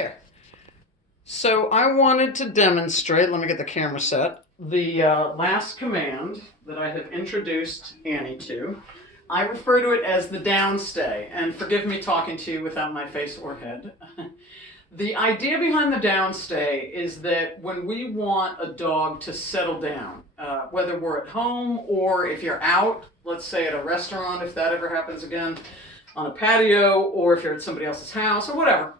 there. So I wanted to demonstrate, let me get the camera set, the last command that I have introduced Annie to. I refer to it as the downstay, and forgive me talking to you without my face or head. The idea behind the downstay is that when we want a dog to settle down, whether we're at home or if you're out, let's say at a restaurant, if that ever happens again, on a patio, or if you're at somebody else's house or whatever,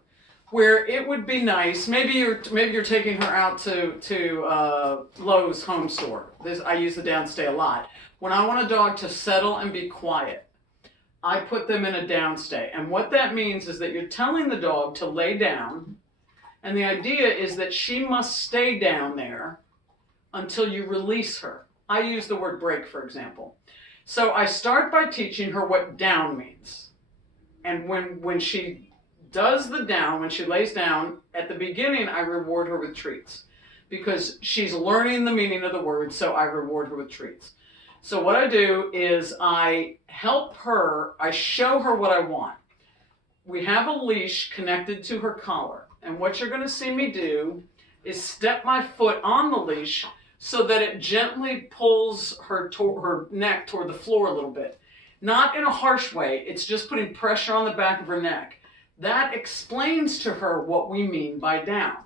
where it would be nice. Maybe you're taking her out to Lowe's home store. I use the downstay a lot. When I want a dog to settle and be quiet, I put them in a downstay. And what that means is that you're telling the dog to lay down, and the idea is that she must stay down there until you release her. I use the word break, for example. So I start by teaching her what down means. And when she does the down, when she lays down, at the beginning I reward her with treats because she's learning the meaning of the word, so I reward her with treats. So what I do is I help her, I show her what I want. We have a leash connected to her collar, and what you're going to see me do is step my foot on the leash so that it gently pulls her neck toward the floor a little bit. Not in a harsh way, it's just putting pressure on the back of her neck. That explains to her what we mean by down.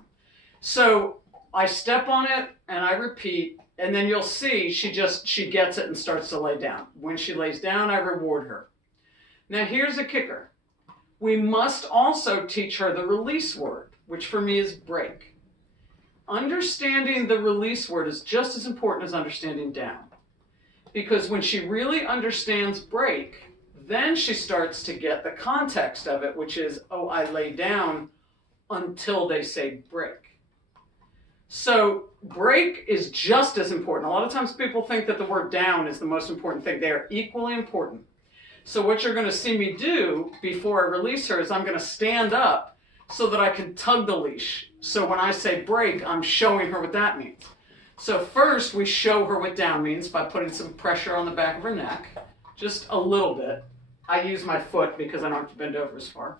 So I step on it and I repeat, and then you'll see she gets it and starts to lay down. When she lays down, I reward her. Now here's a kicker. We must also teach her the release word, which for me is break. Understanding the release word is just as important as understanding down. Because when she really understands break, then she starts to get the context of it, which is, oh, I lay down until they say break. So break is just as important. A lot of times people think that the word down is the most important thing. They are equally important. So what you're going to see me do before I release her is I'm going to stand up so that I can tug the leash. So when I say break, I'm showing her what that means. So first we show her what down means by putting some pressure on the back of her neck, just a little bit. I use my foot because I don't have to bend over as far.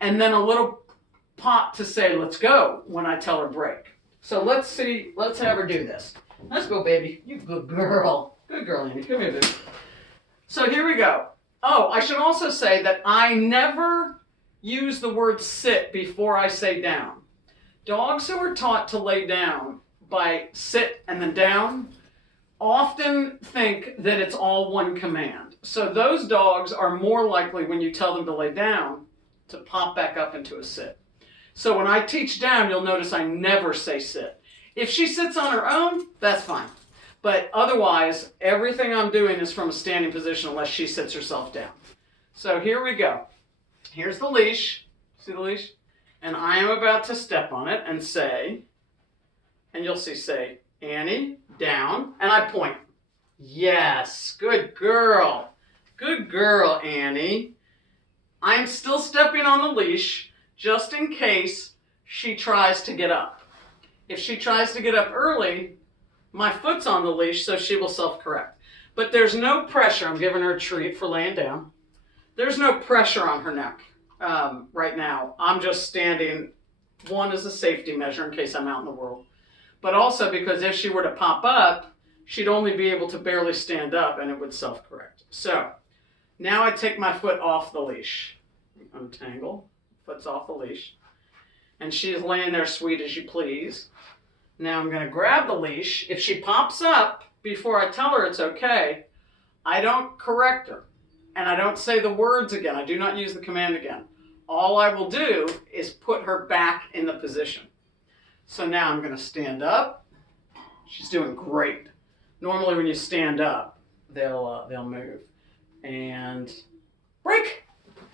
And then a little pop to say, let's go, when I tell her break. So let's have her do this. Let's go, baby. You good girl. Good girl, Annie. Come here, baby. So here we go. Oh, I should also say that I never use the word sit before I say down. Dogs who are taught to lay down by sit and then down often think that it's all one command. So those dogs are more likely, when you tell them to lay down, to pop back up into a sit. So when I teach down, you'll notice I never say sit. If she sits on her own, that's fine. But otherwise, everything I'm doing is from a standing position unless she sits herself down. So here we go. Here's the leash. See the leash? And I am about to step on it and say, and you'll see, say, Annie, down, and I point. Yes, good girl. Good girl, Annie. I'm still stepping on the leash just in case she tries to get up. If she tries to get up early, my foot's on the leash, so she will self-correct. But there's no pressure. I'm giving her a treat for laying down. There's no pressure on her neck right now. I'm just standing, one, as a safety measure in case I'm out in the world. But also because if she were to pop up, she'd only be able to barely stand up and it would self-correct. So now I take my foot off the leash. Untangle, foot's off the leash. And she is laying there sweet as you please. Now I'm going to grab the leash. If she pops up before I tell her it's okay, I don't correct her. And I don't say the words again. I do not use the command again. All I will do is put her back in the position. So now I'm going to stand up. She's doing great. Normally when you stand up, they'll move. And break.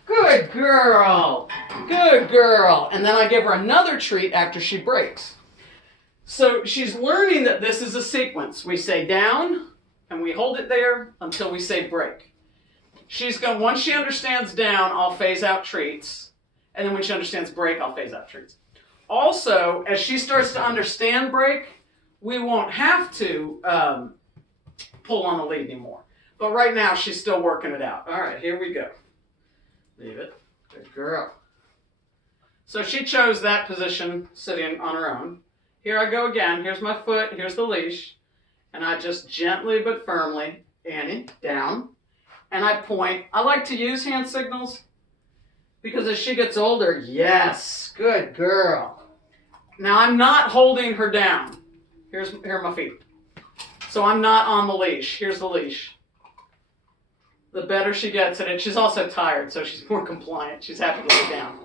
Good girl. Good girl. And then I give her another treat after she breaks. So she's learning that this is a sequence. We say down, and we hold it there until we say break. Once she understands down, I'll phase out treats. And then when she understands break, I'll phase out treats. Also, as she starts to understand break, we won't have to pull on the lead anymore. But right now, she's still working it out. All right, here we go. Leave it. Good girl. So she chose that position sitting on her own. Here I go again. Here's my foot. Here's the leash. And I just gently but firmly, Annie, down. And I point. I like to use hand signals because as she gets older, yes, good girl. Now I'm not holding her down. Here are my feet. So I'm not on the leash. Here's the leash. The better she gets at it. She's also tired, so she's more compliant. She's happy to lay down.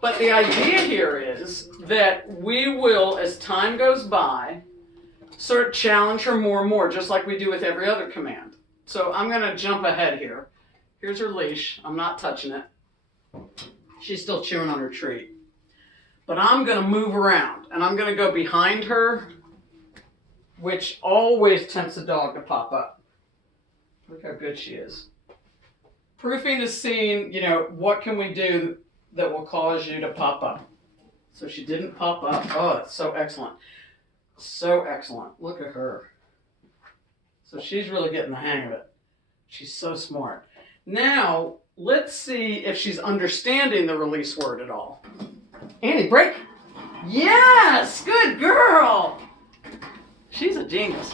But the idea here is that we will, as time goes by, sort of challenge her more and more, just like we do with every other command. So I'm going to jump ahead here. Here's her leash. I'm not touching it. She's still chewing on her treat. But I'm going to move around, and I'm going to go behind her, which always tempts the dog to pop up. Look how good she is. Proofing is seeing, what can we do that will cause you to pop up. So she didn't pop up. Oh, that's so excellent. So excellent. Look at her. So she's really getting the hang of it. She's so smart. Now, let's see if she's understanding the release word at all. Annie, break. Yes, good girl. She's a genius.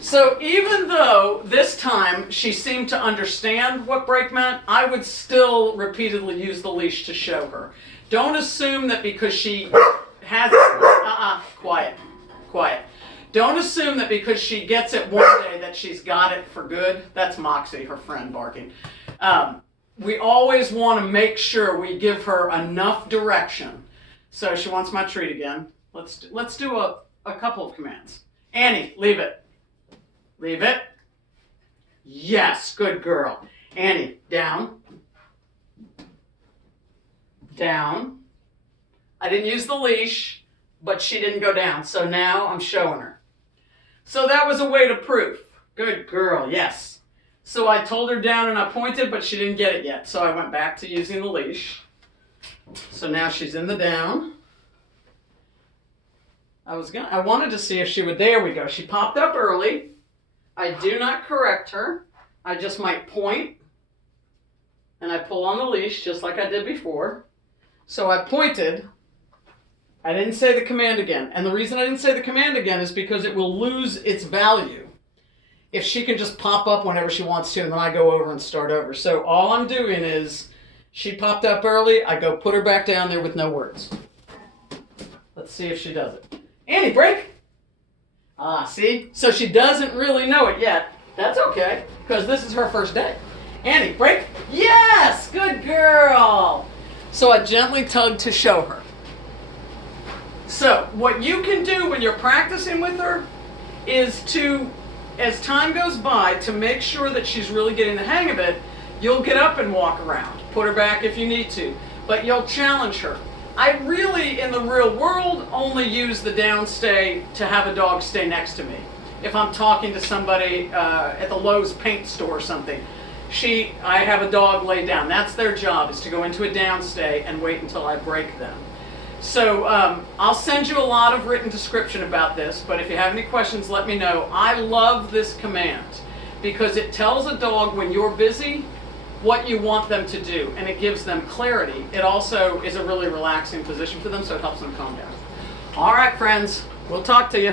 So even though this time she seemed to understand what break meant, I would still repeatedly use the leash to show her. Don't assume that because she has it, quiet. Don't assume that because she gets it one day that she's got it for good. That's Moxie, her friend, barking. We always want to make sure we give her enough direction. So she wants my treat again. Let's do a couple of commands. Annie, leave it. Leave it. Yes, good girl. Annie, down. Down. I didn't use the leash, but she didn't go down. So now I'm showing her. So that was a way to proof. Good girl, yes. So I told her down and I pointed, but she didn't get it yet. So I went back to using the leash. So now she's in the down. I wanted to see if she would, there we go. She popped up early. I do not correct her. I just might point and I pull on the leash just like I did before. So I pointed. I didn't say the command again. And the reason I didn't say the command again is because it will lose its value if she can just pop up whenever she wants to and then I go over and start over. So all I'm doing is she popped up early. I go put her back down there with no words. Let's see if she does it. Annie, break. Ah, see? So she doesn't really know it yet. That's okay, because this is her first day. Annie, break. Yes, good girl. So I gently tugged to show her. So what you can do when you're practicing with her is to, as time goes by, to make sure that she's really getting the hang of it, you'll get up and walk around. Put her back if you need to, but you'll challenge her. I really, in the real world, only use the downstay to have a dog stay next to me. If I'm talking to somebody at the Lowe's paint store or something, I have a dog lay down. That's their job, is to go into a downstay and wait until I break them. So I'll send you a lot of written description about this, but if you have any questions, let me know. I love this command because it tells a dog when you're busy what you want them to do, and it gives them clarity. It also is a really relaxing position for them, so it helps them calm down. All right, friends, we'll talk to you.